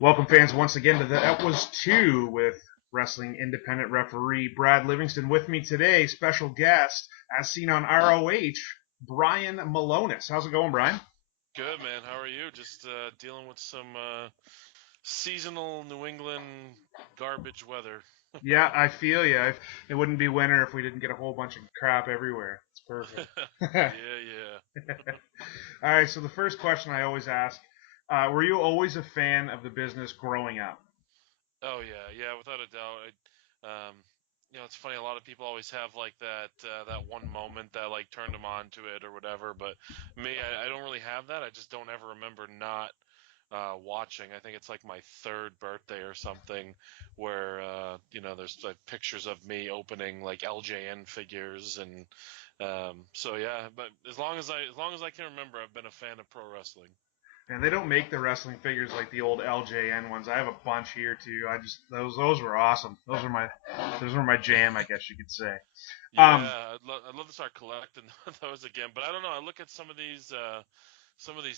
Welcome, fans, once again to That Was Two with wrestling independent referee Brad Livingston. With me today, special guest, as seen on ROH, Brian Milonas. How's it going, Brian? Good, man. How are you? Just dealing with some seasonal New England garbage weather. Yeah, I feel you. It wouldn't be winter if we didn't get a whole bunch of crap everywhere. It's perfect. Yeah, yeah. All right, so the first question I always ask, were you always a fan of the business growing up? Oh, yeah, yeah. Without a doubt. It's funny. A lot of people always have like that one moment that like turned them on to it or whatever. But me, I don't really have that. I just don't ever remember not watching. I think it's like my third birthday or something, where there's like pictures of me opening like LJN figures and so yeah. But as long as I can remember, I've been a fan of pro wrestling. And they don't make the wrestling figures like the old LJN ones. I have a bunch here too. I just those were awesome. Those were my jam, I guess you could say. Um, Yeah, I'd love to start collecting those again. But I don't know. I look at some of these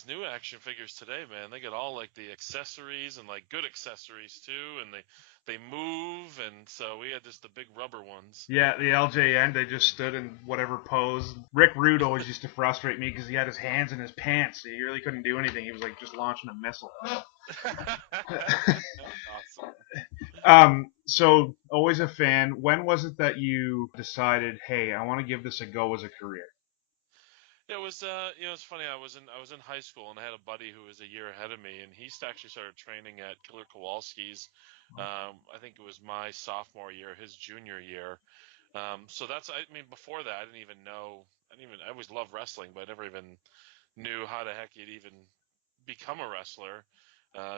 new action figures today, man. They get all like the accessories and like good accessories too, and they move, and so we had just the big rubber ones. yeah, the LJN, they just stood in whatever pose. Rick Rude always used to frustrate me because he had his hands in his pants. So he really couldn't do anything. He was like just launching a missile. Awesome. So always a fan. When was it that you decided, hey, I want to give this a go as a career? It was it's funny. I was in high school and I had a buddy who was a year ahead of me, and actually started training at Killer Kowalski's. I think it was my sophomore year, his junior year. So I mean, before that, I didn't even know. I always loved wrestling, but I never even knew how the heck you'd even become a wrestler.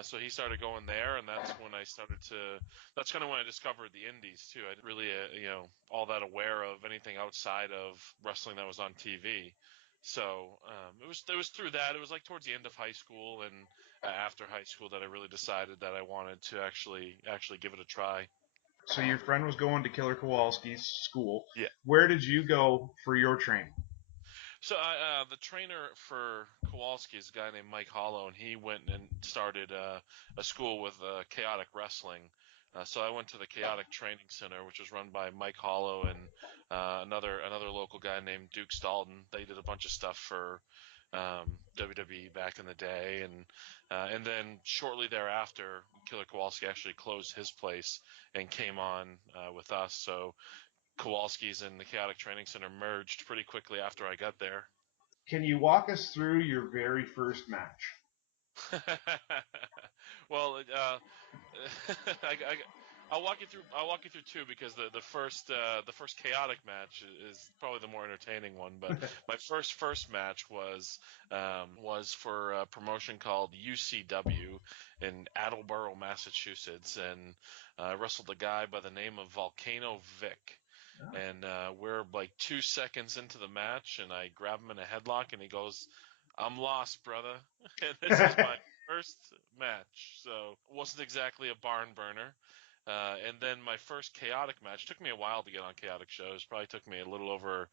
So he started going there, and that's kind of when I discovered the indies too. I didn't really, all that aware of anything outside of wrestling that was on TV. So it was through that. It was like towards the end of high school and after high school that I really decided that I wanted to actually give it a try. So your friend was going to Killer Kowalski's school. Yeah. Where did you go for your training? So the trainer for Kowalski is a guy named Mike Hollow, and he went and started a school with chaotic wrestling. So I went to the Chaotic Training Center, which was run by Mike Hollow and another local guy named Duke Stalton. They did a bunch of stuff for WWE back in the day, and then shortly thereafter, Killer Kowalski actually closed his place and came on with us. So Kowalski's and the Chaotic Training Center merged pretty quickly after I got there. Can you walk us through your very first match? Well, I, I'll walk you through. I'll walk you through two because the first chaotic match is probably the more entertaining one. But my first match was for a promotion called UCW in Attleboro, Massachusetts, and I wrestled a guy by the name of Volcano Vic. And we're like 2 seconds into the match, and I grab him in a headlock, and he goes, "I'm lost, brother." And this is my first match, so it wasn't exactly a barn burner. And then my first chaotic match took me a while to get on chaotic shows. Probably took me a little over,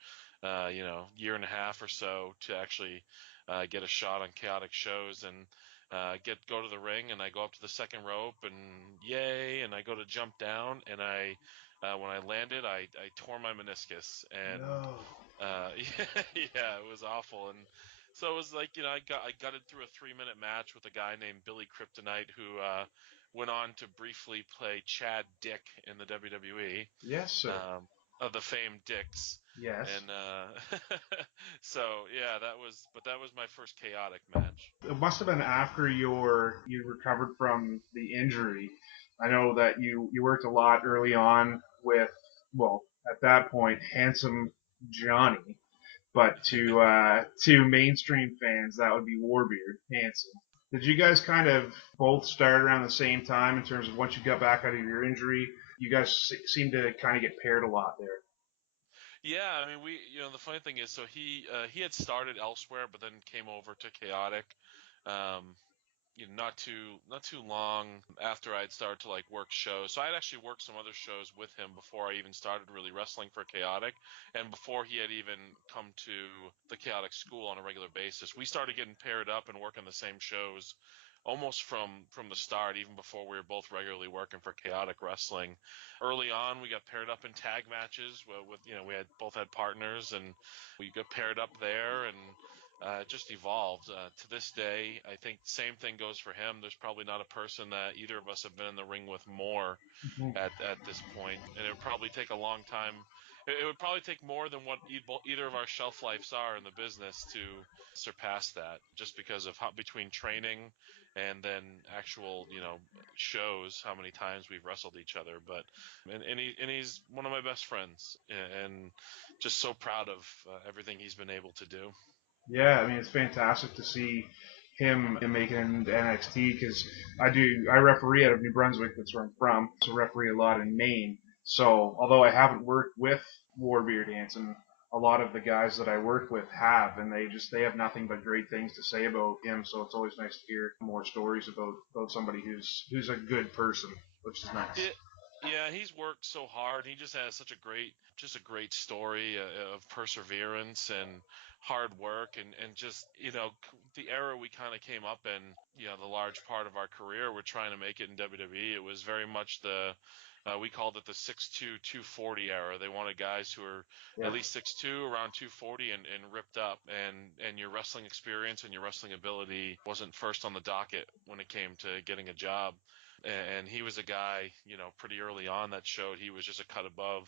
year and a half or so to actually get a shot on chaotic shows and go to the ring. And I go up to the second rope and yay! And I go to jump down, and when I landed, I tore my meniscus, and No. yeah, it was awful. And so it was like, I got it through a 3-minute match with a guy named Billy Kryptonite, who went on to briefly play Chad Dick in the WWE, Yes, sir. of the famed Dicks. Yes. And so yeah, that was my first chaotic match. It must have been after you recovered from the injury. I know that you worked a lot early on with, well, at that point, handsome Johnny, but to mainstream fans that would be Warbeard handsome. Did you guys kind of both start around the same time in terms of once you got back out of your injury? You guys seem to kind of get paired a lot there. Yeah, I mean, the funny thing is, so he had started elsewhere, but then came over to chaotic. Um, not too long after I'd started to like work shows. So I'd actually worked some other shows with him before I even started really wrestling for Chaotic, and before he had even come to the Chaotic school on a regular basis. We started getting paired up and working the same shows almost from the start, even before we were both regularly working for Chaotic Wrestling. Early on, we got paired up in tag matches with we had both had partners, and we got paired up there, and it just evolved. To this day, I think same thing goes for him. There's probably not a person that either of us have been in the ring with more Mhm. at this point, and it would probably take a long time. It would probably take more than what either of our shelf lives are in the business to surpass that, just because of how between training and then actual shows, how many times we've wrestled each other. But he's one of my best friends, and just so proud of everything he's been able to do. Yeah, I mean it's fantastic to see him making it into NXT because I referee out of New Brunswick, that's where I'm from, so referee a lot in Maine. So although I haven't worked with Warbeard Hanson, a lot of the guys that I work with have, and they have nothing but great things to say about him. So it's always nice to hear more stories about somebody who's a good person, which is nice. It, yeah, he's worked so hard. He just has such a great story of perseverance and hard work, and just the era we kind of came up in. The large part of our career, we're trying to make it in WWE. It was very much we called it the 6'2", 240 era. They wanted guys who are Yeah. at least 6'2", around 240, and ripped up, and your wrestling experience and your wrestling ability wasn't first on the docket when it came to getting a job. And he was a guy, pretty early on that showed he was just a cut above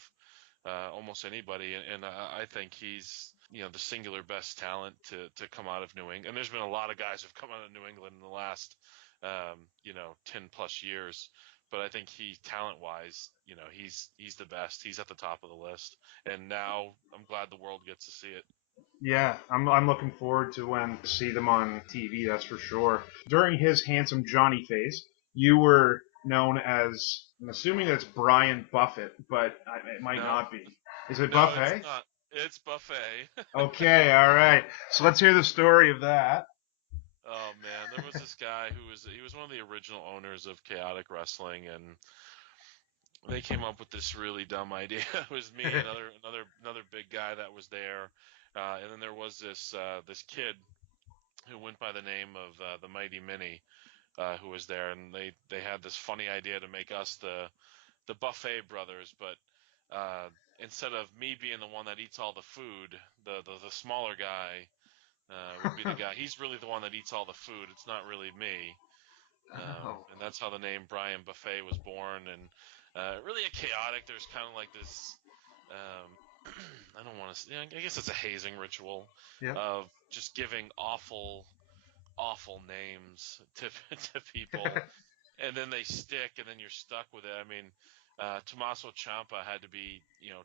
almost anybody. And I think he's, the singular best talent to come out of New England. And there's been a lot of guys who've come out of New England in the last, 10 plus years. But I think talent wise, he's the best. He's at the top of the list. And now I'm glad the world gets to see it. Yeah, I'm looking forward to when to see them on TV. That's for sure. During his handsome Johnny phase, you were known as I'm assuming that's Brian Buffett, but it might No, not be. Is it no, it's Buffet? not. It's Buffet. Okay, all right. So let's hear the story of that. Oh man, there was this guy he was one of the original owners of Chaotic Wrestling, and they came up with this really dumb idea. It was me, another big guy that was there, and then there was this kid who went by the name of the Mighty Minnie, who was there, and they had this funny idea to make us the Buffet brothers, but instead of me being the one that eats all the food, the smaller guy would be the guy. He's really the one that eats all the food. It's not really me. Oh, And that's how the name Brian Buffet was born. And really a chaotic. There's kind of like this. Um, I don't want to. I guess it's a hazing ritual yeah. of just giving awful names to to people, and then they stick, and then you're stuck with it. I mean, Tommaso Ciampa had to be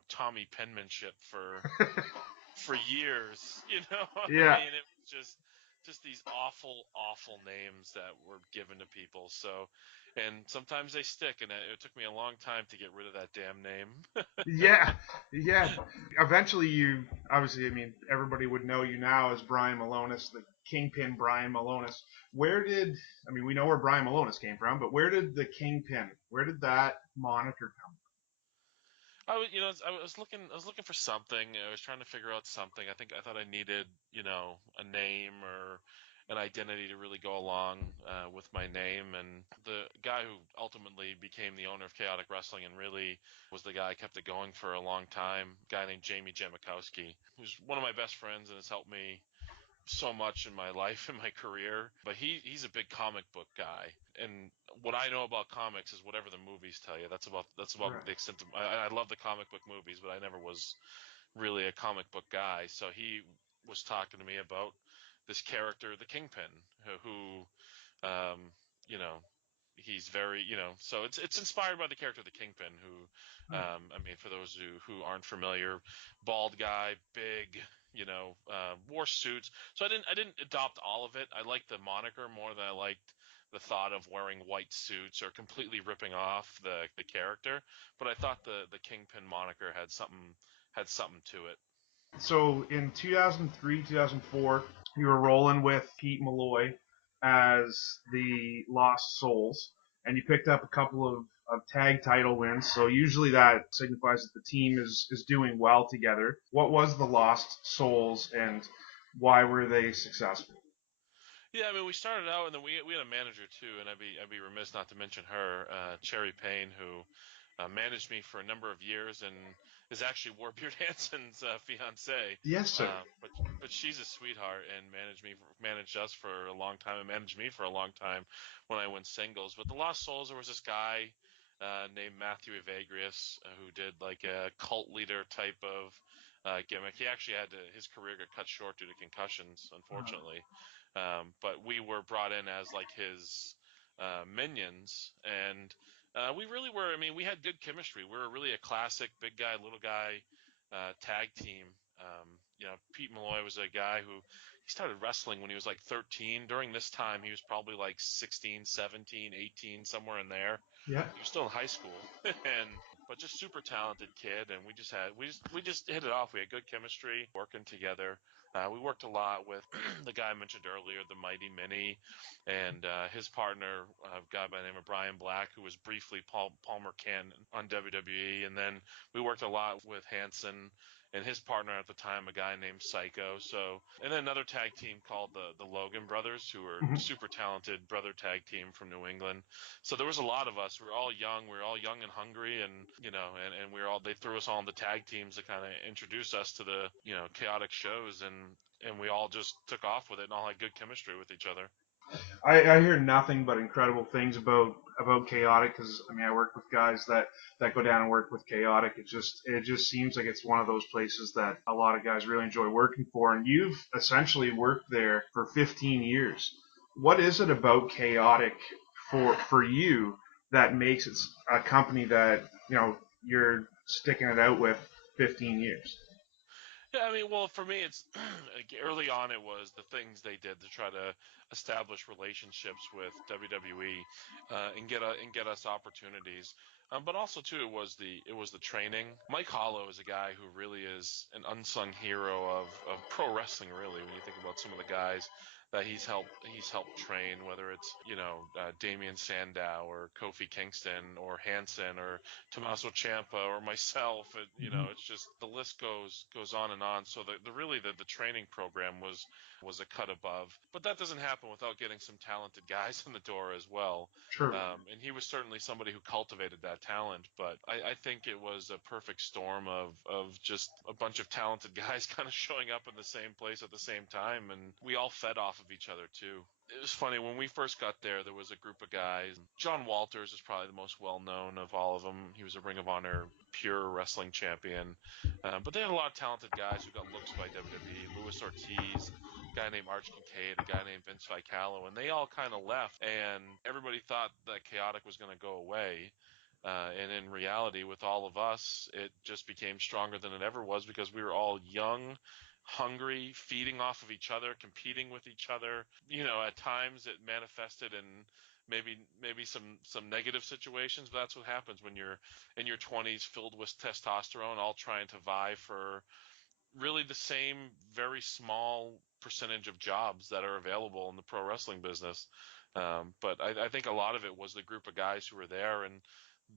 Tommy Penmanship for years, I Yeah. mean, it was just these awful names that were given to people. So, and sometimes they stick, and it took me a long time to get rid of that damn name. Yeah, yeah. Eventually, you obviously, I mean, everybody would know you now as Brian Milonas, the Kingpin Brian Milonas. I mean, we know where Brian Milonas came from, but where did the Kingpin, where did that moniker come I was looking for something. I was trying to figure out something. I thought I needed, a name or an identity to really go along with my name. And the guy who ultimately became the owner of Chaotic Wrestling and really was the guy I kept it going for a long time, a guy named Jamie Jemakowski, who's one of my best friends and has helped me so much in my life and my career. But he's a big comic book guy, and what I know about comics is whatever the movies tell you. That's about from? Right. the extent of I love the comic book movies, but I never was really a comic book guy. So he was talking to me about this character, the Kingpin, who you know, he's very, so it's inspired by the character the Kingpin, who, I mean, for those who aren't familiar, bald guy, big, wore suits. So I didn't adopt all of it. I liked the moniker more than I liked the thought of wearing white suits or completely ripping off the character. But I thought the Kingpin moniker had something to it. So in 2003, 2004, you were rolling with Pete Malloy as the Lost Souls, and you picked up a couple of tag title wins. So usually that signifies that the team is doing well together. What was the Lost Souls, and why were they successful? Yeah, I mean, we started out, and then we had a manager too, and I'd be remiss not to mention her, Cherry Payne, who managed me for a number of years and is actually Warbeard Hanson's fiance. Yes, sir. But she's a sweetheart and managed us for a long time and managed me for a long time when I went singles. But the Lost Souls, there was this guy named Matthew Evagrius who did like a cult leader type of gimmick. He actually his career got cut short due to concussions, unfortunately. But we were brought in as like his minions, and we really were. I mean, we had good chemistry. We were really a classic big guy, little guy tag team. Pete Malloy was a guy who he started wrestling when he was like 13. During this time, he was probably like 16, 17, 18, somewhere in there. Yeah. He was still in high school, and but just super talented kid, and we just hit it off. We had good chemistry, working together. We worked a lot with the guy I mentioned earlier, the Mighty Mini, and his partner, a guy by the name of Brian Black, who was briefly Palmer Cannon on WWE, and then we worked a lot with Hanson and his partner at the time, a guy named Psycho. So, and then another tag team called the Logan Brothers, who were Mhm. super talented brother tag team from New England. So there was a lot of us. We were all young. We were all young and hungry, and and we were all. They threw us all in the tag teams to kind of introduce us to the chaotic shows, and we all just took off with it and all had good chemistry with each other. I hear nothing but incredible things about Chaotic because I mean I work with guys that go down and work with Chaotic. It just seems like it's one of those places that a lot of guys really enjoy working for. And you've essentially worked there for 15 years. What is it about Chaotic for you that makes it a company that you're sticking it out with 15 years? Yeah, I mean, well, for me, it's like early on. It was the things they did to try to establish relationships with WWE and get us opportunities. But also too, it was the training. Mike Hollow is a guy who really is an unsung hero of pro wrestling. Really, when you think about some of the guys that he's helped train, whether it's Damian Sandow or Kofi Kingston or Hanson or Tommaso Ciampa or myself. It's just the list goes on and on. So the training program was a cut above, but that doesn't happen without getting some talented guys in the door as well. True. And he was certainly somebody who cultivated that talent. But I think it was a perfect storm of just a bunch of talented guys kind of showing up in the same place at the same time, and we all fed off of each other too. It was funny when we first got there. There was a group of guys. John Walters is probably the most well known of all of them. He was a Ring of Honor pure wrestling champion, but they had a lot of talented guys who got looked by WWE. Luis Ortiz, a guy named Arch Kincaid, a guy named Vince Vicalo, and they all kind of left. And everybody thought that Chaotic was going to go away. And in reality, with all of us, it just became stronger than it ever was because we were all young, hungry, feeding off of each other, competing with each other. At times it manifested in maybe some negative situations, but that's what happens when you're in your 20s, filled with testosterone, all trying to vie for really the same very small percentage of jobs that are available in the pro wrestling business. But I think a lot of it was the group of guys who were there and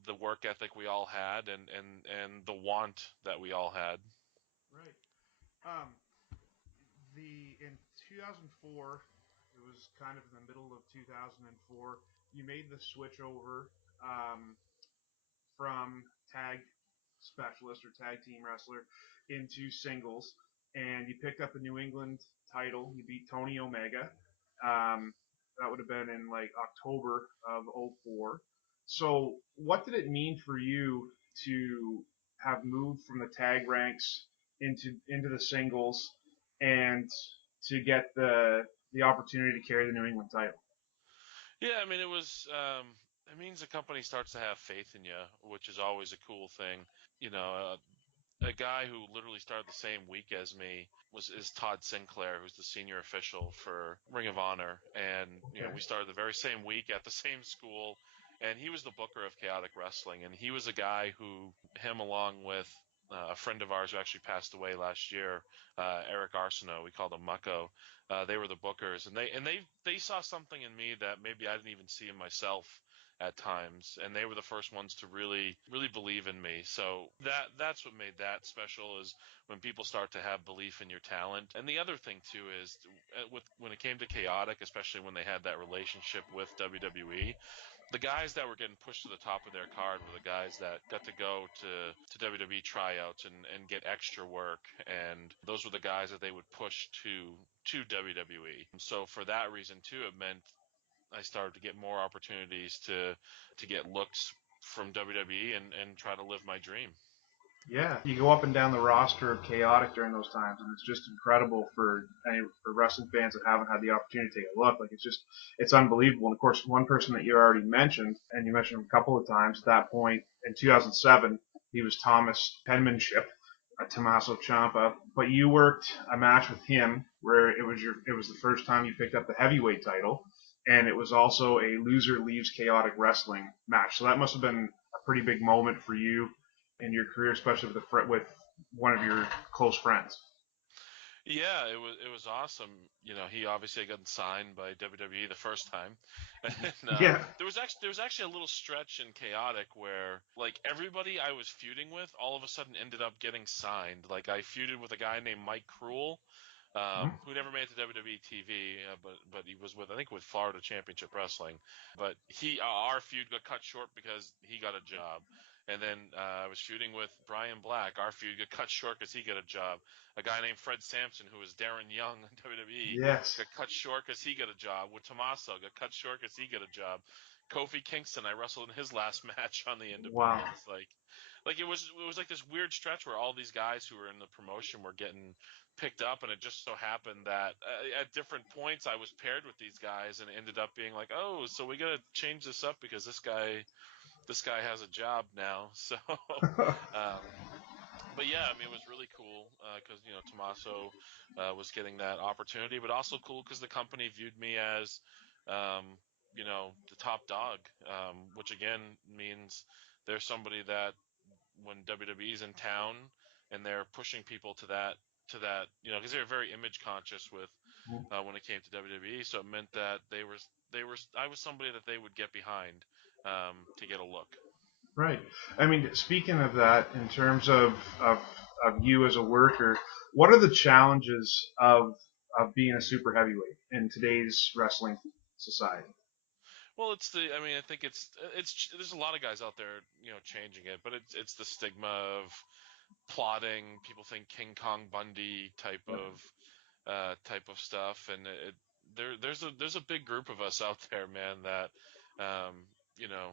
the work ethic we all had and the want that we all had. Right. Um, the in 2004, it was kind of in the middle of 2004. You made the switch over from tag specialist or tag team wrestler into singles, and you picked up the New England title. You beat Tony Omega. Um, that would have been in like October of '04. So, what did it mean for you to have moved from the tag ranks into the singles and to get the opportunity to carry the New England title? Yeah, I mean it means the company starts to have faith in you, which is always a cool thing. You know, a guy who literally started the same week as me is Todd Sinclair, who's the senior official for Ring of Honor, and Okay. we started the very same week at the same school, and he was the booker of Chaotic Wrestling, and he was a guy who him along with a friend of ours who actually passed away last year, Eric Arsenault, we called him Mucko. They were the bookers, and they saw something in me that maybe I didn't even see in myself. at times, and they were the first ones to really believe in me. So that's what made that special, is when people start to have belief in your talent. And the other thing too is with when it came to Chaotic, especially when they had that relationship with WWE, the guys that were getting pushed to the top of their card were the guys that got to go to WWE tryouts and get extra work, and those were the guys that they would push to WWE. So for that reason too, it meant I started to get more opportunities to get looks from WWE and try to live my dream. Yeah, you go up and down the roster of Chaotic during those times, and it's just incredible for wrestling fans that haven't had the opportunity to take a look. Like it's unbelievable. And of course, one person that you already mentioned, and you mentioned him a couple of times, at that point in 2007, he was Thomas Penmanship, Tommaso Ciampa. But you worked a match with him where it was the first time you picked up the heavyweight title, and it was also a loser leaves Chaotic Wrestling match. So that must have been a pretty big moment for you in your career, especially with one of your close friends. Yeah, it was awesome. He obviously got signed by WWE the first time, and Yeah. there was actually a little stretch in Chaotic where like everybody I was feuding with all of a sudden ended up getting signed. Like I feuded with a guy named Mike Cruel, who never made it to WWE TV, but he was with, I think, with Florida Championship Wrestling. But our feud got cut short because he got a job. And then I was feuding with Brian Black. Our feud got cut short because he got a job. A guy named Fred Sampson, who was Darren Young in WWE, Yes. got cut short because he got a job. With Tommaso, got cut short because he got a job. Kofi Kingston, I wrestled in his last match on the Wow. Independents. Like it was like this weird stretch where all these guys who were in the promotion were getting picked up, and it just so happened that at different points I was paired with these guys, and it ended up being like, oh, so we got to change this up because this guy has a job now. So, um, but yeah, I mean, it was really cool because Tommaso was getting that opportunity, but also cool because the company viewed me as the top dog, which again means there's somebody that when WWE's in town and they're pushing people to that, because they're very image conscious with when it came to WWE. So it meant that I was somebody that they would get behind to get a look. Right. I mean, speaking of that, in terms of you as a worker, what are the challenges of being a super heavyweight in today's wrestling society? Well, I mean, I think there's a lot of guys out there, changing it, but it's the stigma of plotting. People think King Kong Bundy type of stuff, and there's a big group of us out there, man, that um, you know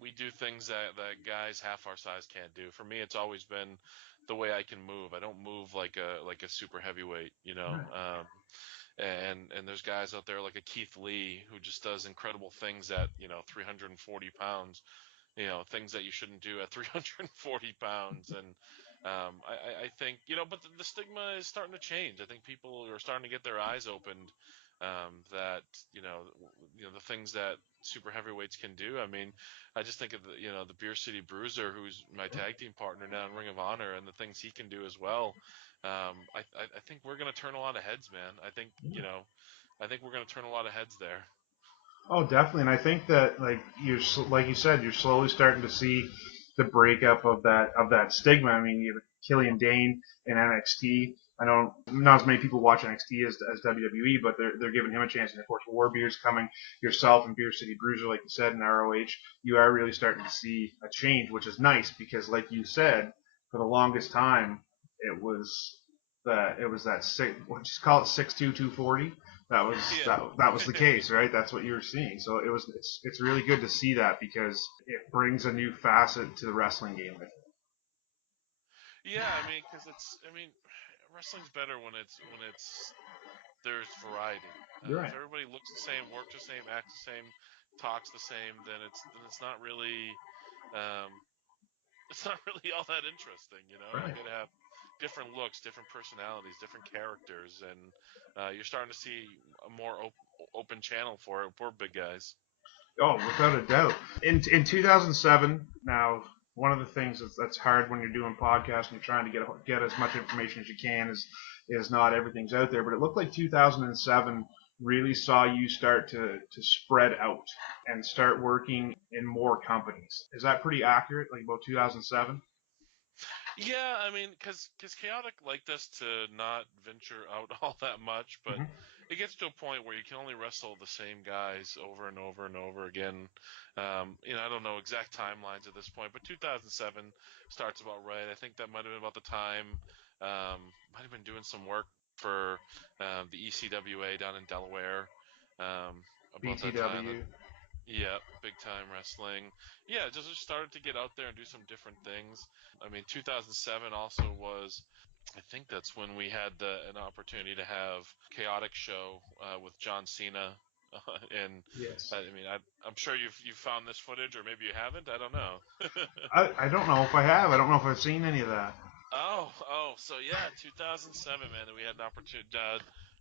we do things that guys half our size can't do. For me, it's always been the way I can move. I don't move like a super heavyweight, Right. and there's guys out there like a Keith Lee who just does incredible things at 340 pounds, things that you shouldn't do at 340 pounds. And I think, but the stigma is starting to change. I think people are starting to get their eyes opened, that, the things that super heavyweights can do. I mean, I just think of the Beer City Bruiser, who's my tag team partner now in Ring of Honor, and the things he can do as well. I think we're going to turn a lot of heads, man. I think we're going to turn a lot of heads there. Oh, definitely. And I think that like you said, you're slowly starting to see the breakup of that stigma. I mean, you have Killian Dane in NXT. I know not as many people watch NXT as WWE, but they're giving him a chance. And of course, Warbeard's coming. Yourself and Beer City Bruiser, like you said, in ROH, you are really starting to see a change, which is nice because, like you said, for the longest time, it was that six. What you call it, 6'2", 240. That was that was the Yeah. case, right? That's what you were seeing. So it's really good to see that because it brings a new facet to the wrestling game. Yeah, I mean, because wrestling's better when it's there's variety. You're If right. everybody looks the same, works the same, acts the same, talks the same, then it's not really um, it's not really all that interesting. You Right. got to have different looks, different personalities, different characters, and you're starting to see a more open channel for big guys. Oh, without a doubt. In 2007, now one of the things that's hard when you're doing podcasts and you're trying to get as much information as you can is not everything's out there. But it looked like 2007 really saw you start to spread out and start working in more companies. Is that pretty accurate? Like about 2007? Yeah, I mean, because Chaotic liked us to not venture out all that much, but Mm-hmm. it gets to a point where you can only wrestle the same guys over and over and over again. I don't know exact timelines at this point, but 2007 starts about right. I think that might have been about the time. Might have been doing some work for the ECWA down in Delaware. About that time. BTW. Yeah, big time wrestling. Yeah, just started to get out there and do some different things. I mean, 2007 also was, I think that's when we had an opportunity to have Chaotic show with John Cena, and Yes. I mean, I'm sure you've found this footage, or maybe you haven't. I don't know. I don't know if I have. I don't know if I've seen any of that. So yeah, 2007, man, that we had an opportunity.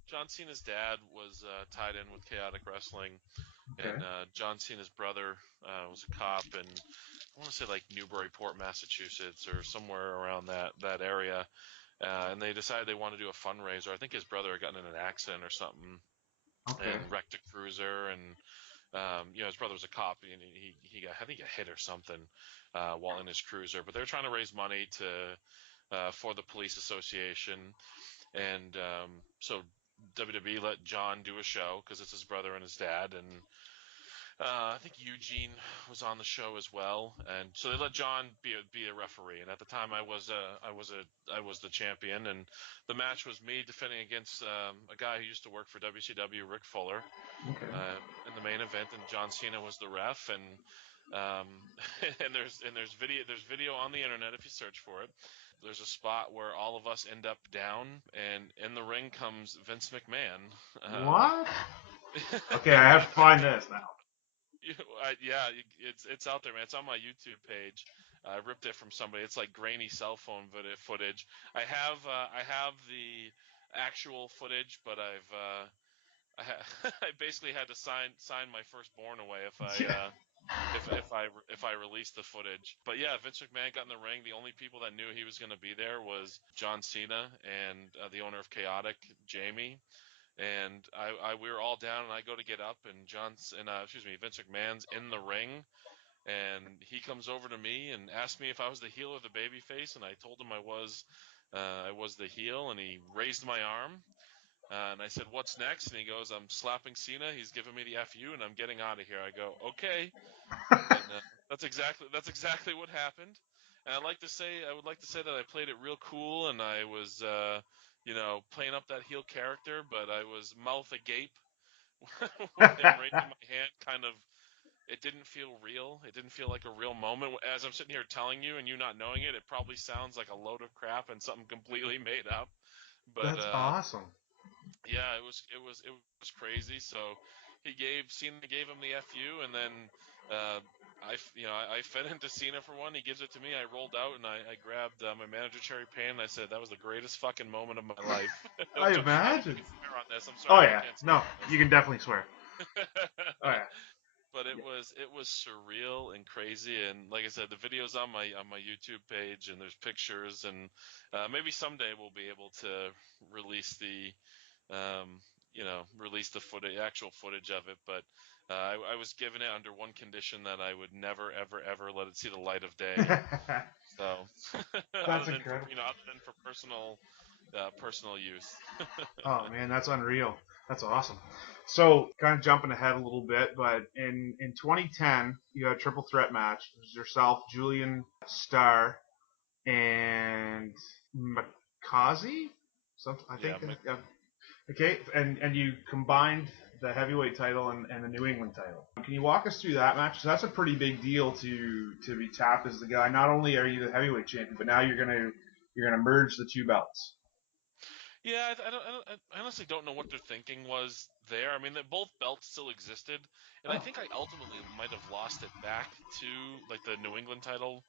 John Cena's dad was tied in with Chaotic Wrestling, Okay. and John Cena's brother was a cop in, I want to say, like Newburyport, Massachusetts, or somewhere around that area. And they decided they wanted to do a fundraiser. I think his brother had gotten in an accident or something Okay. and wrecked a cruiser, and his brother was a cop, and he got, I think, he got hit or something while in his cruiser. But they were trying to raise money for the police association, and so WWE let John do a show because it's his brother and his dad, and I think Eugene was on the show as well, and so they let John be a referee. And at the time, I was the champion, and the match was me defending against a guy who used to work for WCW, Rick Fuller, Okay. in the main event, and John Cena was the ref. And um, there's video on the internet if you search for it. There's a spot where all of us end up down, and in the ring comes Vince McMahon. Um, What? Okay, I have to find this now. yeah, it's out there, man. It's on my YouTube page. I ripped it from somebody. It's like grainy cell phone footage. I have the actual footage, but I basically had to sign my firstborn away Yeah. if I released the footage. But yeah, Vince McMahon got in the ring. The only people that knew he was going to be there was John Cena and the owner of Chaotic, Jamie. And we were all down, and I go to get up, and Vince McMahon's in the ring, and he comes over to me and asked me if I was the heel or the baby face, and I told him I was the heel, and he raised my arm, and I said, "What's next?" And he goes, "I'm slapping Cena. He's giving me the FU, and I'm getting out of here." I go, "Okay," and that's exactly what happened. And I would like to say that I played it real cool, and I was playing up that heel character, but I was mouth agape with him raising my hand. Kind of, it didn't feel real. It didn't feel like a real moment. As I'm sitting here telling you and you not knowing it, it probably sounds like a load of crap and something completely made up. But That's awesome. yeah, it was crazy. So Cena gave him the FU, and then I fed into Cena for one. He gives it to me. I rolled out, and I grabbed my manager Cherry Payne. And I said that was the greatest fucking moment of my life. I I don't know if imagine. I can swear on this. I'm Oh sorry if I yeah. can't No, swear on you this. can definitely swear. Oh yeah. But it was surreal and crazy, and like I said, the video's on my YouTube page, and there's pictures, and maybe someday we'll be able to release um, release the footage, actual footage of it. But I was given it under one condition, that I would never, ever, ever let it see the light of day. Yeah. So, That's incredible. other than for personal use. Oh man, that's unreal. That's awesome. So, kind of jumping ahead a little bit, but in 2010, you had a triple threat match. It was yourself, Julian Starr, and Makazi. Something I Yeah, think. Okay, and you combined the heavyweight title and the New England title. Can you walk us through that match? 'Cause that's a pretty big deal to be tapped as the guy. Not only are you the heavyweight champion, but now you're gonna merge the two belts. yeah. I honestly don't know what their thinking was there. I mean, that both belts still existed, and I Oh. think I ultimately might have lost it back to, like, the New England title,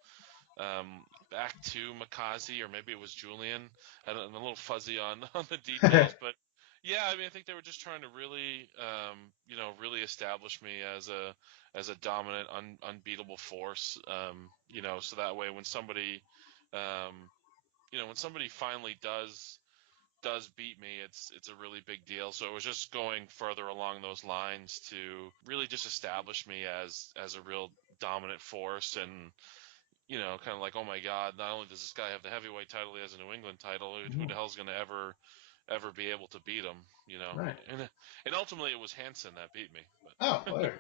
back to Makazi, or maybe it was Julian. I'm a little fuzzy on on the details, but yeah, I mean, I think they were just trying to really, really establish me as a dominant, unbeatable force. So that way, um, when somebody finally does does beat me, it's a really big deal. So it was just going further along those lines to really just establish me as a real dominant force, and kind of like, oh my God, not only does this guy have the heavyweight title, he has a New England title. Who Mhm. the hell's going to ever be able to beat him? Right. And ultimately it was Hansen that beat me. Oh, there.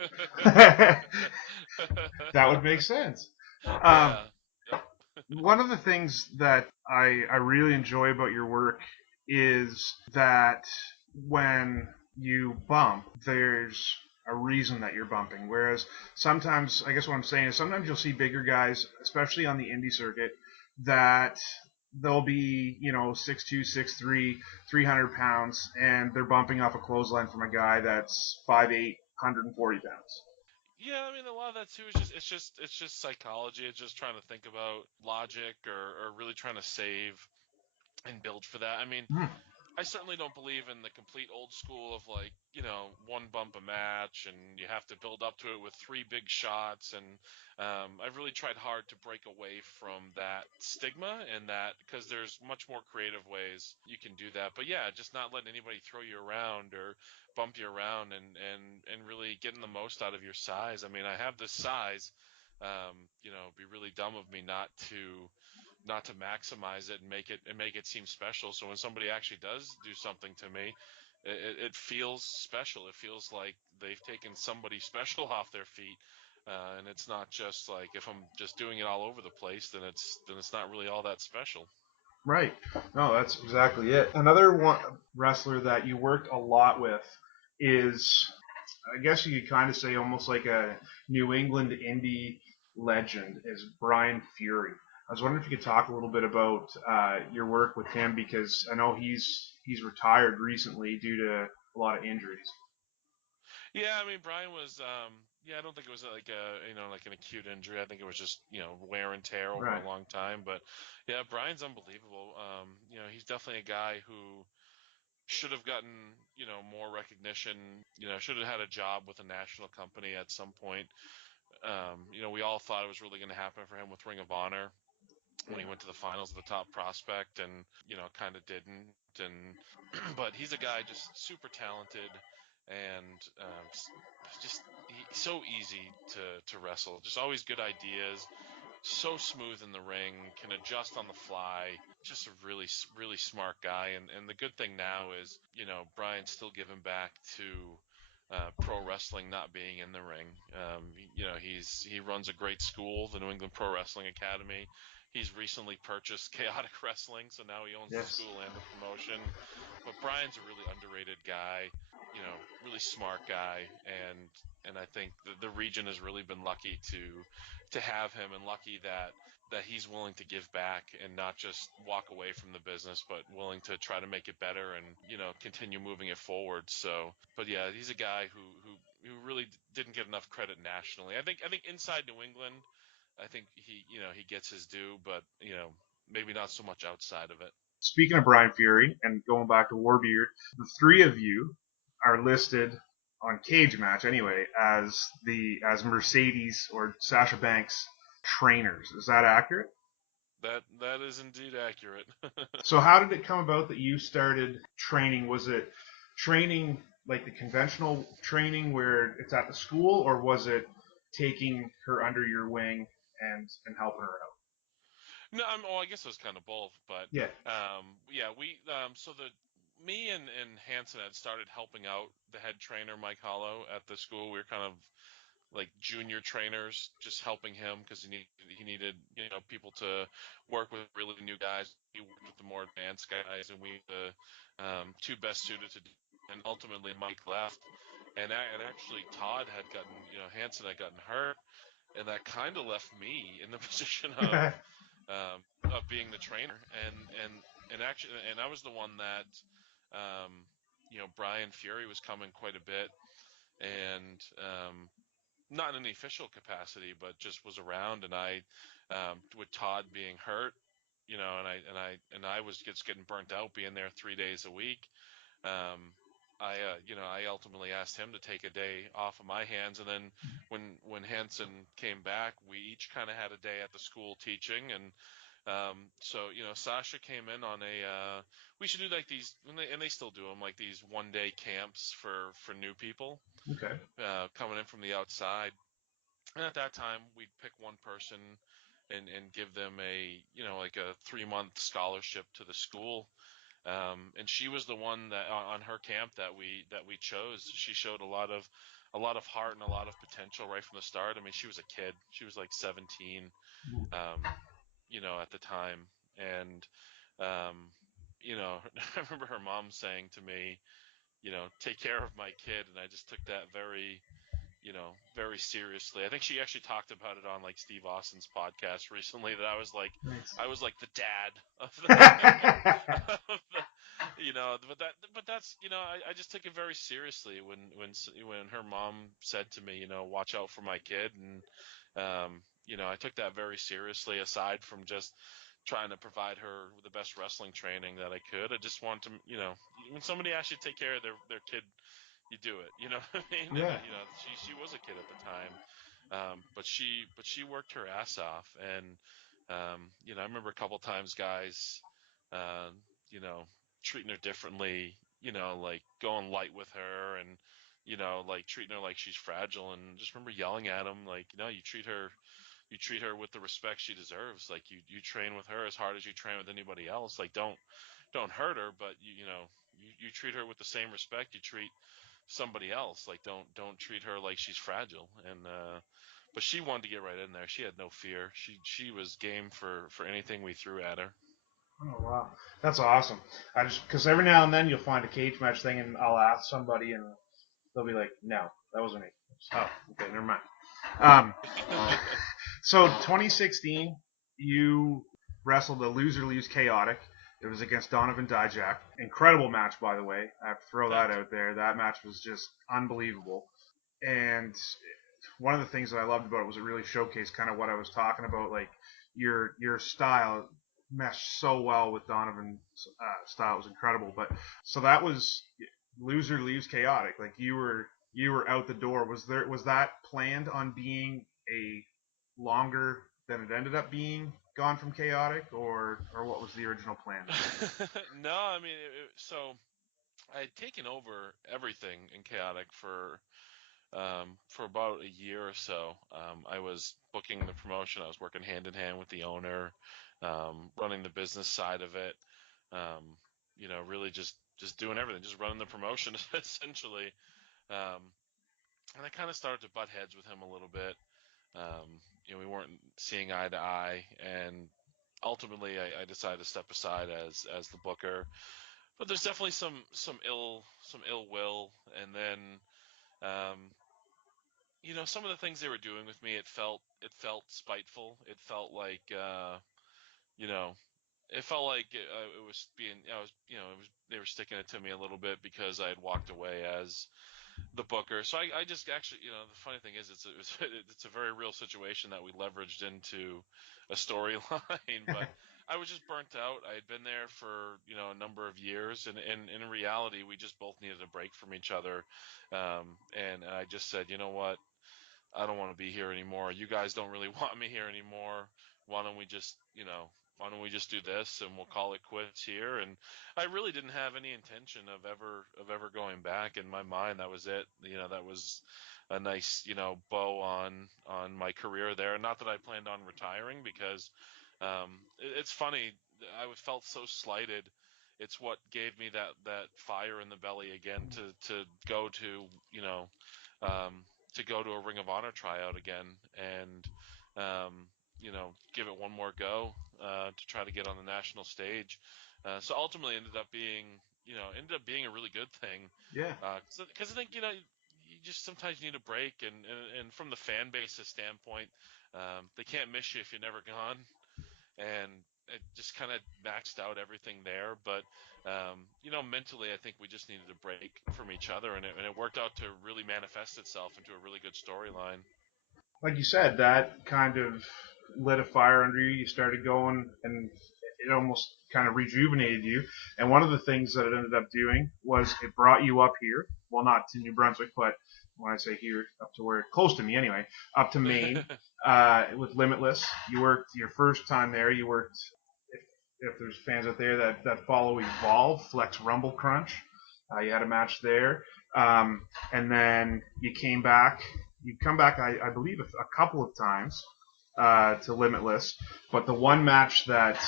But That would make sense. Um, yeah, yep, One of the things that I really enjoy about your work is that when you bump, there's a reason that you're bumping. Whereas sometimes, I guess what I'm saying is sometimes you'll see bigger guys, especially on the indie circuit, that they'll be, 6'2", 6'3", 300 pounds, and they're bumping off a clothesline from a guy that's 5'8", 140 pounds. yeah. I mean, a lot of that too is it's just psychology. It's just trying to think about logic, or really trying to save and build for that. I mean, Hmm. I certainly don't believe in the complete old school of, like, one bump a match and you have to build up to it with three big shots. And I've really tried hard to break away from that stigma, and that, because there's much more creative ways you can do that. But yeah, just not letting anybody throw you around or bump you around, and really getting the most out of your size. I mean, I have this size. It'd be really dumb of me not to maximize it and make it seem special. So when somebody actually does do something to me, it feels special. It feels like they've taken somebody special off their feet. And it's not just like, if I'm just doing it all over the place, then it's not really all that special. Right. No, that's exactly it. Another one wrestler that you worked a lot with is, I guess you could kind of say, almost like a New England indie legend, is Brian Fury. I was wondering if you could talk a little bit about your work with him, because I know he's retired recently due to a lot of injuries. Yeah, I mean, Brian was, yeah, I don't think it was like like an acute injury. I think it was just, wear and tear over Right. a long time. But yeah, Brian's unbelievable. He's definitely a guy who should have gotten, more recognition, should have had a job with a national company at some point. We all thought it was really going to happen for him with Ring of Honor when he went to the finals of the Top Prospect, and, kind of didn't. And, but he's a guy just super talented, and just so easy to wrestle. Just always good ideas, so smooth in the ring, can adjust on the fly. Just a really, really smart guy. And the good thing now is, Brian's still giving back to pro wrestling, not being in the ring. He runs a great school, the New England Pro Wrestling Academy. He's recently purchased Chaotic Wrestling, so now he owns the Yes. school and the promotion. But Brian's a really underrated guy, really smart guy, and I think the region has really been lucky to have him, and lucky that he's willing to give back and not just walk away from the business, but willing to try to make it better, and, continue moving it forward. So, but yeah, he's a guy who really didn't get enough credit nationally. I think inside New England, I think he gets his due, but, maybe not so much outside of it. Speaking of Brian Fury and going back to Warbeard, the three of you are listed on Cage Match anyway as Mercedes or Sasha Banks trainers. Is that accurate? That is indeed accurate. So how did it come about that you started training? Was it training like the conventional training where it's at the school, or was it taking her under your wing and helping her out? No, I guess it was kind of both, but Yeah. yeah, so the me and Hanson had started helping out the head trainer Mike Hollow at the school. We were kind of like junior trainers, just helping him because he needed people to work with really new guys. He worked with the more advanced guys, and we the two best suited to. And ultimately, Mike left, and actually Todd had gotten Hanson had gotten hurt, and that kind of left me in the position of being the trainer, and actually, and I was the one that Brian Fury was coming quite a bit, and not in any official capacity, but just was around. And I, with Todd being hurt, and I was just getting burnt out being there 3 days a week. Um, I ultimately asked him to take a day off of my hands, and then when Hanson came back, we each kind of had a day at the school teaching, and So Sasha came in on a we should do like these, and they still do them, like these 1 day camps for new people Okay. coming in from the outside. And at that time, we'd pick one person and give them a like a 3 month scholarship to the school. And she was the one that on her camp that we chose. She showed a lot of heart and a lot of potential right from the start. I mean, she was a kid. She was like 17, um, at the time. And, um, I remember her mom saying to me, take care of my kid. And I just took that very seriously. I think she actually talked about it on like Steve Austin's podcast recently, that Nice. I was like the dad of of the but that's I just took it very seriously when her mom said to me, watch out for my kid. And I took that very seriously, aside from just trying to provide her with the best wrestling training that I could. I just want to, when somebody asks you to take care of their kid, you do it. You know what I mean? And Yeah. she was a kid at the time, but she worked her ass off. And I remember a couple times guys, uh, you know, treating her differently. Like going light with her, and like treating her like she's fragile. And just remember yelling at him, like, you treat her with the respect she deserves. Like you train with her as hard as you train with anybody else. Like don't hurt her, but you treat her with the same respect you treat somebody else. Like don't treat her like she's fragile. And but she wanted to get right in there. She had no fear. She was game for anything we threw at her. Oh wow, that's awesome. I just because every now and then you'll find a cage match thing, and I'll ask somebody, and they'll be like, "No, that wasn't me." Oh, okay, never mind. Um, so 2016, you wrestled a loser leaves chaotic. It was against Donovan Dijak. Incredible match, by the way. I have to throw that Thank you. out there. That match was just unbelievable. And one of the things that I loved about it was it really showcased kind of what I was talking about, like your style meshed so well with Donovan's style. It was incredible. But so that was loser leaves chaotic. Like you were out the door. Was that planned on being a longer than it ended up being gone from chaotic, or what was the original plan? No, I mean, so I had taken over everything in chaotic for about a year or so. I was booking the promotion. I was working hand in hand with the owner, running the business side of it. Um, really just doing everything, just running the promotion essentially. Um, and I kind of started to butt heads with him a little bit. We weren't seeing eye to eye, and ultimately I decided to step aside as the booker. But there's definitely some ill will. And then um, some of the things they were doing with me, it felt spiteful. It felt like you know it felt like it was being I was it was they were sticking it to me a little bit because I had walked away as the booker. So I just actually, the funny thing is, it's a very real situation that we leveraged into a storyline. But I was just burnt out. I had been there for a number of years, and in reality, we just both needed a break from each other. And I just said, you know what, I don't want to be here anymore. You guys don't really want me here anymore. Why don't we just, why don't we just do this and we'll call it quits here? And I really didn't have any intention of ever going back. In my mind, that was it. That was a nice, bow on my career there. Not that I planned on retiring, because it's funny. I felt so slighted. It's what gave me that fire in the belly again to go to, um, to go to a Ring of Honor tryout again, and give it one more go to try to get on the national stage. So ultimately, ended up being a really good thing, Yeah. because I think you just sometimes need a break. And from the fan base's standpoint, they can't miss you if you're never gone. And it just kind of maxed out everything there. But mentally, I think we just needed a break from each other, and it worked out to really manifest itself into a really good storyline. Like you said, that kind of lit a fire under you. You started going, and it almost kind of rejuvenated you. And one of the things that it ended up doing was it brought you up here. Well, not to New Brunswick, but when I say here, up to where close to me anyway, up to Maine with Limitless. You worked your first time there. You worked if there's fans out there that follow Evolve, Flex Rumble Crunch. You had a match there, and then you came back. You come back, I believe, a couple of times to Limitless. But the one match that,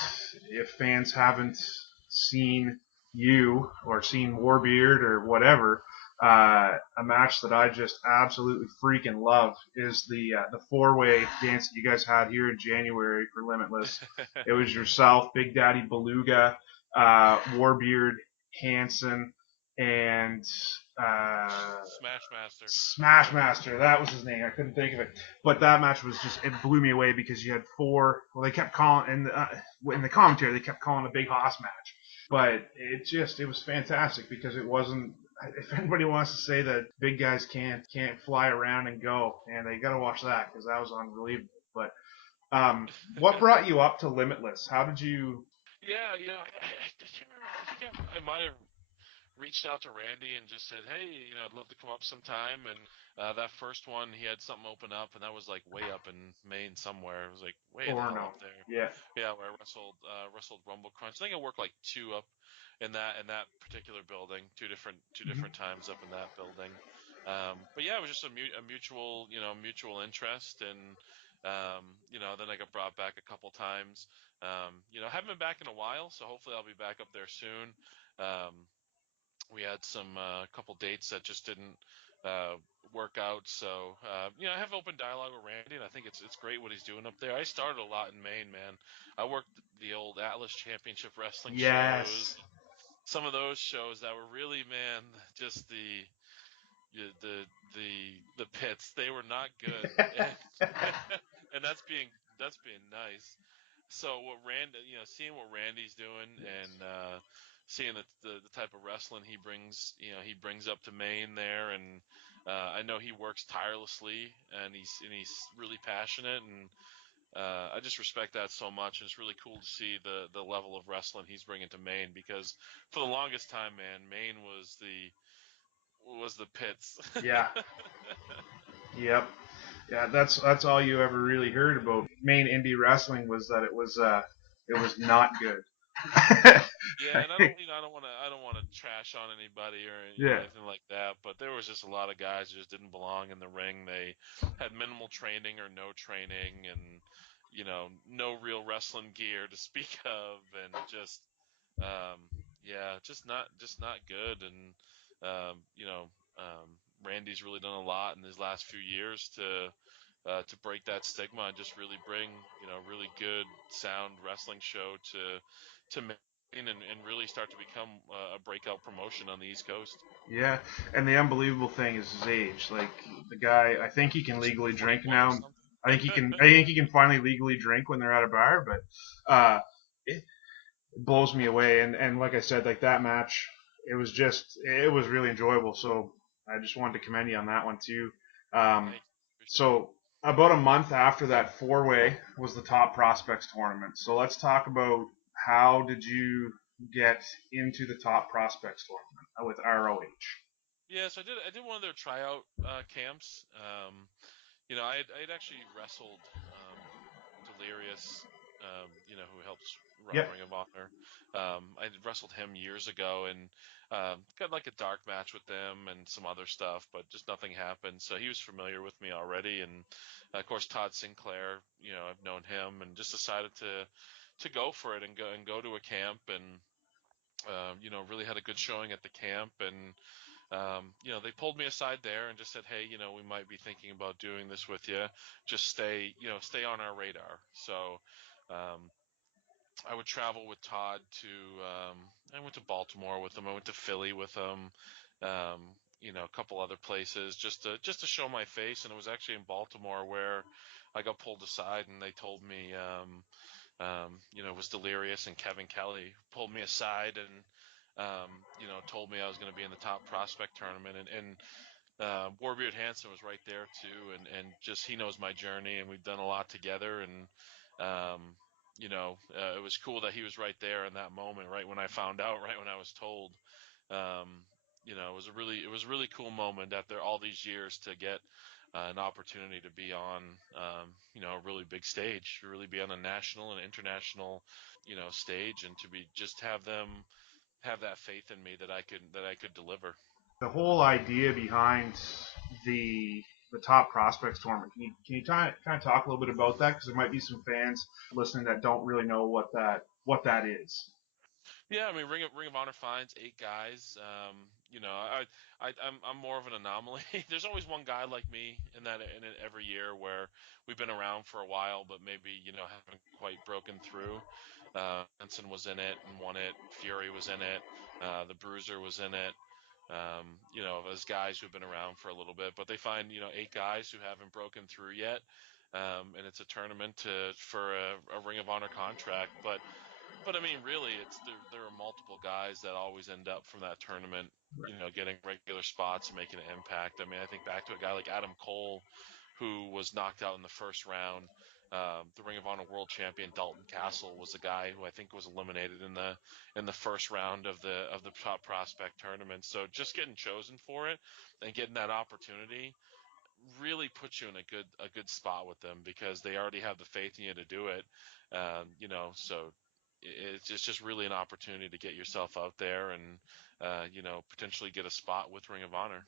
if fans haven't seen you or seen Warbeard or whatever, a match that I just absolutely freaking love is the 4-way dance that you guys had here in January for Limitless. It was yourself, Big Daddy Beluga, Warbeard, Hanson, and Smash Master. Smashmaster. That was his name. I couldn't think of it. But that match was just, it blew me away because you had four. Well, they kept calling in the commentary, they kept calling it a Big Hoss match. But it was fantastic because it wasn't. If anybody wants to say that big guys can't fly around and go, and they got to watch that because that was unbelievable. But what brought you up to Limitless? How did you? Yeah, I can't remember. I think I might have reached out to Randy and just said, "Hey, I'd love to come up sometime." And that first one, he had something open up, and that was like way up in Maine somewhere. It was like way the Or hell no? up there. Yeah. Yeah, where I wrestled Rumble Crunch. I think I worked like two up in that particular building, two different times up in that building. But yeah, it was just a mutual mutual interest, and then I got brought back a couple times. I haven't been back in a while, so hopefully I'll be back up there soon. We had some couple dates that just didn't uh, work out. So I have open dialogue with Randy, and I think it's great what he's doing up there. I started a lot in Maine, man. I worked the old Atlas Championship Wrestling Yes. shows. Some of those shows that were really, man, just the pits. They were not good, and that's being nice. So what seeing what Randy's doing, and seeing the type of wrestling he brings up to Maine there, and I know he works tirelessly, and he's really passionate, and I just respect that so much. And it's really cool to see the level of wrestling he's bringing to Maine, because for the longest time, man, Maine was the pits. Yeah. Yep. Yeah, that's all you ever really heard about Maine indie wrestling was that it was not good. Yeah, and I don't want to trash on anybody or Yeah. anything like that, but there was just a lot of guys who just didn't belong in the ring. They had minimal training or no training, and no real wrestling gear to speak of, and just um, yeah, just not good. And Randy's really done a lot in his last few years to break that stigma and just really bring really good sound wrestling show to Maine, and really start to become a breakout promotion on the East Coast. Yeah, and the unbelievable thing is his age. Like the guy, I think he can He's legally drink 41 or now. I think he something. can. I think he can finally legally drink when they're at a bar. But it blows me away. And like I said, like that match, it was really enjoyable. So I just wanted to commend you on that one too. Um, Thanks, appreciate it. so about a month after that 4-way was the top prospects tournament. So let's talk about how did you get into the top prospects tournament with ROH. Yeah, so I did one of their tryout camps. I had actually wrestled Delirious, who helps run Yep. Ring of Honor. I had wrestled him years ago, and got like a dark match with them and some other stuff, but just nothing happened. So he was familiar with me already, and of course Todd Sinclair. I've known him, and just decided to go for it and go to a camp, and really had a good showing at the camp. And they pulled me aside there and just said, "Hey, we might be thinking about doing this with you. Just stay on our radar." So, um, I would travel with Todd to. I went to Baltimore with him. I went to Philly with him. Um, a couple other places just to show my face. And it was actually in Baltimore where I got pulled aside, and they told me, it was Delirious and Kevin Kelly pulled me aside, and told me I was going to be in the top prospect tournament, and Warbeard Hansen was right there too, and just he knows my journey, and we've done a lot together, and it was cool that he was right there in that moment, right when I found out, right when I was told. Um, it was a really cool moment after all these years to get an opportunity to be on, a really big stage, to really be on a national and international, stage, and to be just have them have that faith in me that I could deliver. The whole idea behind the top prospects tournament. Can you kind of talk a little bit about that? Because there might be some fans listening that don't really know what that is. Yeah, I mean, Ring of Honor finds 8 guys. I'm more of an anomaly. There's always one guy like me in it every year where we've been around for a while, but maybe haven't quite broken through. Benson was in it and won it. Fury was in it. The Bruiser was in it. As guys who've been around for a little bit, but they find 8 guys who haven't broken through yet. And it's a tournament for a Ring of Honor contract, but I mean, really, there are multiple guys that always end up from that tournament, getting regular spots and making an impact. I mean, I think back to a guy like Adam Cole, who was knocked out in the first round. The Ring of Honor World Champion Dalton Castle was a guy who I think was eliminated in the first round of the top prospect tournament. So just getting chosen for it and getting that opportunity really puts you in a good spot with them because they already have the faith in you to do it. So it's just really an opportunity to get yourself out there and potentially get a spot with Ring of Honor.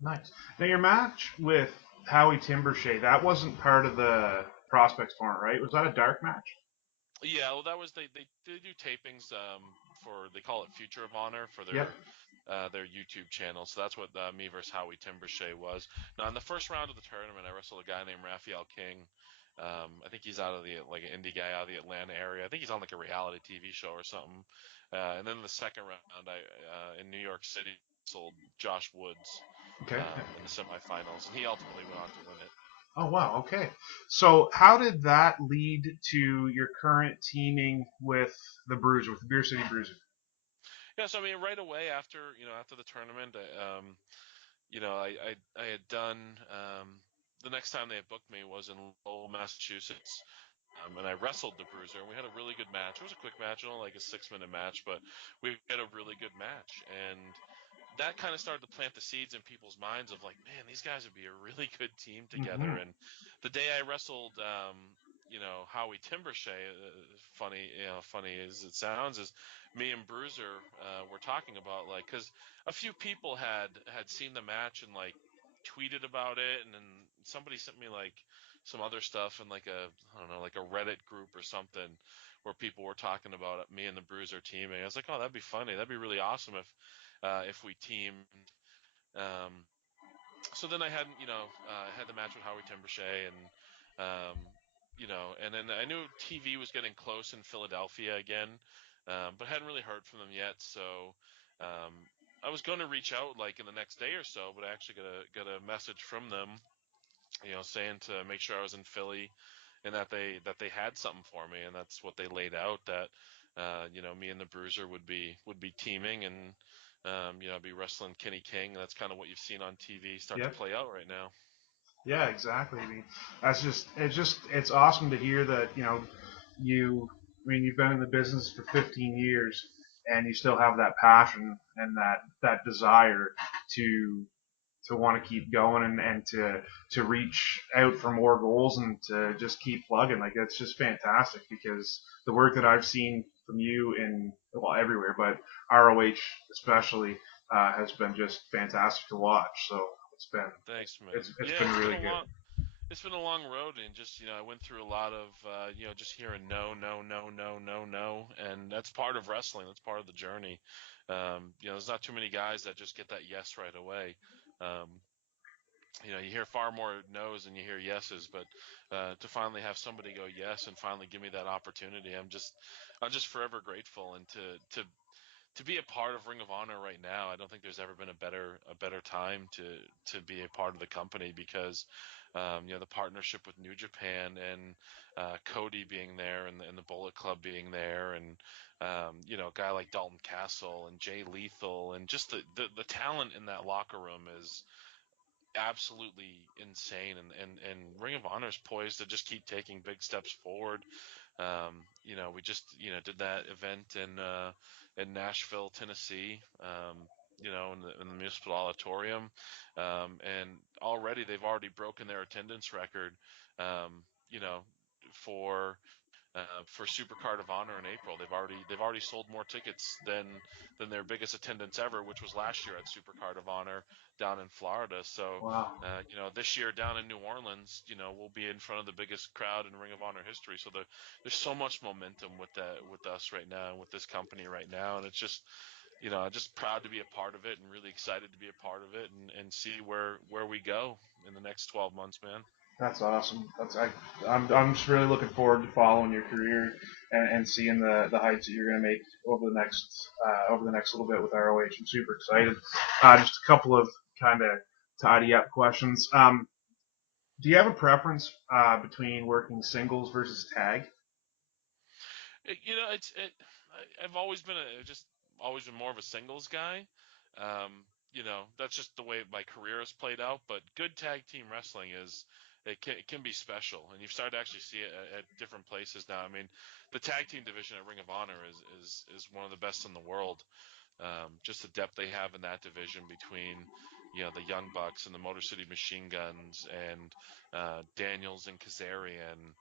Nice. Now your match with Howie Timbershea, that wasn't part of the prospects tournament, right? Was that a dark match? Yeah, well, that was they do tapings for they call it Future of Honor for Yep. their YouTube channel. So that's what me versus Howie Timbershea was. Now in the first round of the tournament, I wrestled a guy named Raphael King. I think he's out of the like an indie guy out of the Atlanta area. I think he's on like a reality TV show or something. And then in the second round, I in New York City wrestled Josh Woods Okay. in the semifinals, and he ultimately went on to win it. Oh wow. Okay. So how did that lead to your current teaming with the Bruiser, with the Beer City Bruiser? Yeah, so I mean, right away after after the tournament, I had done the next time they had booked me was in Lowell, Massachusetts, and I wrestled the Bruiser, and we had a really good match. It was a quick match, only like a 6 minute match, but we had a really good match, and that kind of started to plant the seeds in people's minds of like, man, these guys would be a really good team Mm-hmm. together. And the day I wrestled, Howie Timbershea, funny as it sounds, is me and Bruiser were talking about like, because a few people had seen the match and like tweeted about it, and then somebody sent me like some other stuff in like a I don't know like a Reddit group or something where people were talking about me and the Bruiser teaming. I was like, oh, that'd be funny. That'd be really awesome if we teamed. Um, so then I had the match with Howie Timbershea, and and then I knew TV was getting close in Philadelphia again, but hadn't really heard from them yet. So um, I was going to reach out like in the next day or so, but I actually got a message from them, saying to make sure I was in Philly and that they had something for me, and that's what they laid out that me and the Bruiser would be teaming and be wrestling Kenny King. And that's kind of what you've seen on TV start to Yep. play out right now. Yeah, exactly. I mean, it's awesome to hear that I mean you've been in the business for 15 years and you still have that passion and that desire to to want to keep going and to reach out for more goals and to just keep plugging. Like it's just fantastic because the work that I've seen from you in well everywhere, but ROH especially has been just fantastic to watch. So it's been Thanks, it's man. it's Yeah, been really good. it's been a long road, and just I went through a lot of just hearing no, no, no, no, no, no, and that's part of wrestling. That's part of the journey. There's not too many guys that just get that yes right away. Um, you hear far more no's than you hear yeses, but to finally have somebody go yes and finally give me that opportunity, I'm just forever grateful. And to be a part of Ring of Honor right now, I don't think there's ever been a better time to be a part of the company because the partnership with New Japan and Cody being there and the Bullet Club being there and a guy like Dalton Castle and Jay Lethal and just the talent in that locker room is absolutely insane, and Ring of Honor is poised to just keep taking big steps forward. We just did that event in Nashville, Tennessee. in the municipal auditorium, and they've already broken their attendance record, um, you know, for for Super Card of Honor in April. They've already sold more tickets than their biggest attendance ever, which was last year at Super Card of Honor down in Florida. So, Wow. this year down in New Orleans, we'll be in front of the biggest crowd in Ring of Honor history. So there's so much momentum with that, with us right now, and with this company right now, and it's just, I'm just proud to be a part of it and really excited to be a part of it, and see where we go in the next 12 months, man. That's awesome. I'm just really looking forward to following your career and seeing the heights that you're going to make over the next little bit with ROH. I'm super excited. Just a couple of kind of tidy up questions. Do you have a preference between working singles versus tag? I've always been just always been more of a singles guy. That's just the way my career has played out. But good tag team wrestling it can be special, and you've started to actually see it at different places now. I mean, the tag team division at Ring of Honor is one of the best in the world. Just the depth they have in that division between, the Young Bucks and the Motor City Machine Guns, and Daniels and Kazarian,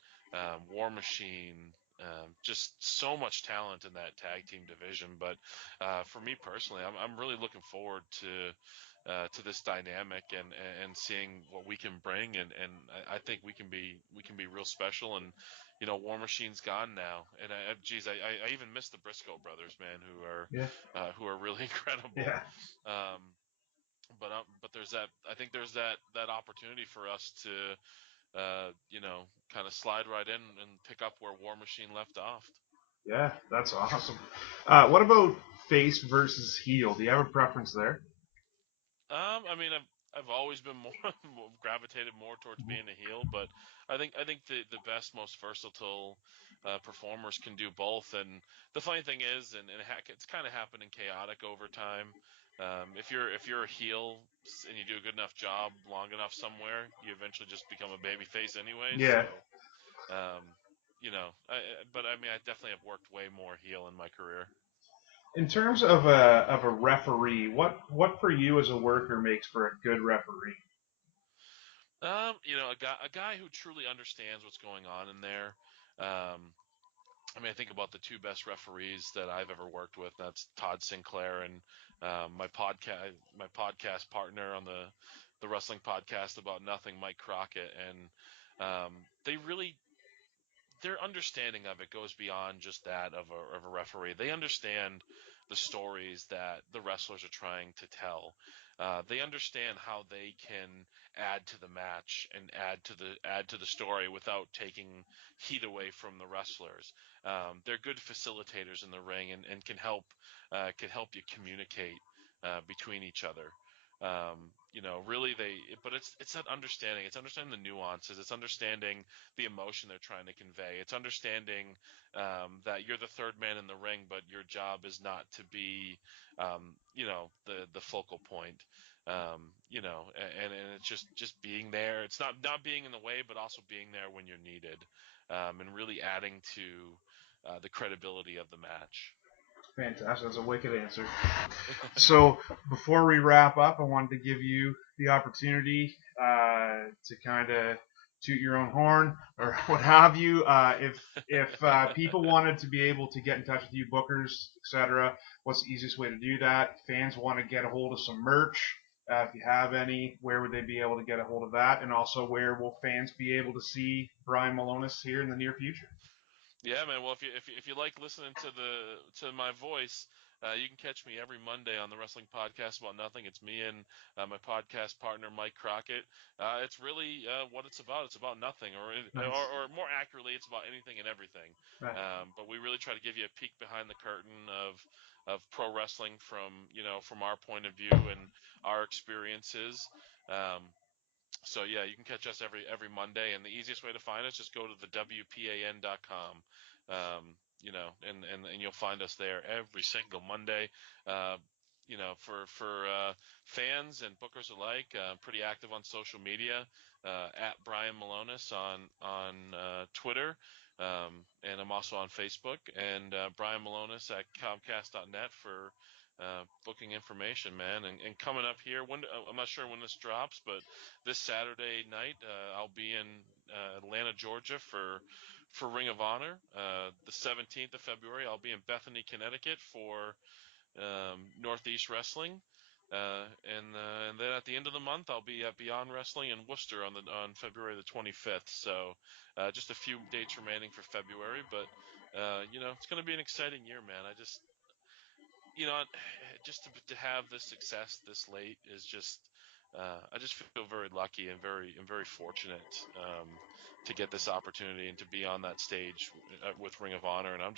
War Machine. Just so much talent in that tag team division. But for me personally, I'm really looking forward to this dynamic, and seeing what we can bring, and I think we can be real special. And War Machine's gone now, and I even miss the Briscoe brothers, man, Yeah. who are really incredible. Yeah. Um, but there's that. I think there's that opportunity for us to kind of slide right in and pick up where War Machine left off. Yeah, that's awesome. What about face versus heel? Do you have a preference there? I mean, I've always been more gravitated more towards being a heel, but I think the best, most versatile performers can do both. And the funny thing is, and heck, it's kind of happened in chaotic over time. If you're a heel and you do a good enough job long enough somewhere, you eventually just become a baby face anyways. Yeah. So, but I mean, I definitely have worked way more heel in my career. In terms of a referee, what for you as a worker makes for a good referee? A guy who truly understands what's going on in there. Um, I mean, I think about the two best referees that I've ever worked with. That's Todd Sinclair and my podcast partner on the wrestling podcast About Nothing, Mike Crockett, and they really their understanding of it goes beyond just that of a referee. They understand the stories that the wrestlers are trying to tell. They understand how they can add to the match and add to the story without taking heat away from the wrestlers. They're good facilitators in the ring, and can help you communicate between each other. Really, but it's that understanding. It's understanding the nuances. It's understanding the emotion they're trying to convey. It's understanding that you're the third man in the ring, but your job is not to be, the focal point. And it's just being there. It's not being in the way, but also being there when you're needed, and really adding to the credibility of the match. Fantastic. That's a wicked answer. So before we wrap up, I wanted to give you the opportunity to kind of toot your own horn or what have you. If people wanted to be able to get in touch with you, bookers, etc., what's the easiest way to do that? Fans want to get a hold of some merch. If you have any, where would they be able to get a hold of that? And also, where will fans be able to see Brian Milonas here in the near future? Yeah, man. Well, if you like listening to my voice, you can catch me every Monday on the Wrestling Podcast About Nothing. It's me and my podcast partner Mike Crockett. It's really what it's about. It's about nothing, Nice. or more accurately, it's about anything and everything. Right. But we really try to give you a peek behind the curtain of pro wrestling from our point of view and our experiences. Um, so yeah, you can catch us every Monday, and the easiest way to find us, just go to the WPAN.com. And you'll find us there every single Monday. Uh, for fans and bookers alike, pretty active on social media, at Brian Milonas on Twitter, and I'm also on Facebook, and Brian Milonas at Comcast.net booking information, man. And coming up here, I'm not sure when this drops, but this Saturday night, I'll be in Atlanta, Georgia for Ring of Honor. The 17th of February, I'll be in Bethany, Connecticut for Northeast Wrestling. And then at the end of the month, I'll be at Beyond Wrestling in Worcester on February the 25th. So just a few dates remaining for February, but it's going to be an exciting year, man. I just you know, just to have this success this late is just I just feel very lucky and very fortunate to get this opportunity and to be on that stage with Ring of Honor, and I'm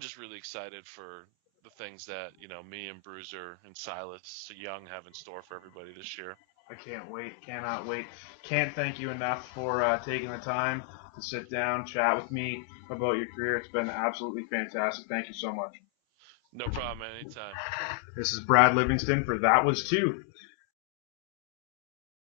just really excited for the things that me and Bruiser and Silas Young have in store for everybody this year. I can't wait. Cannot wait. Can't thank you enough for taking the time to sit down, chat with me about your career. It's been absolutely fantastic. Thank you so much. No problem, anytime. This is Brad Livingston for That Was Two.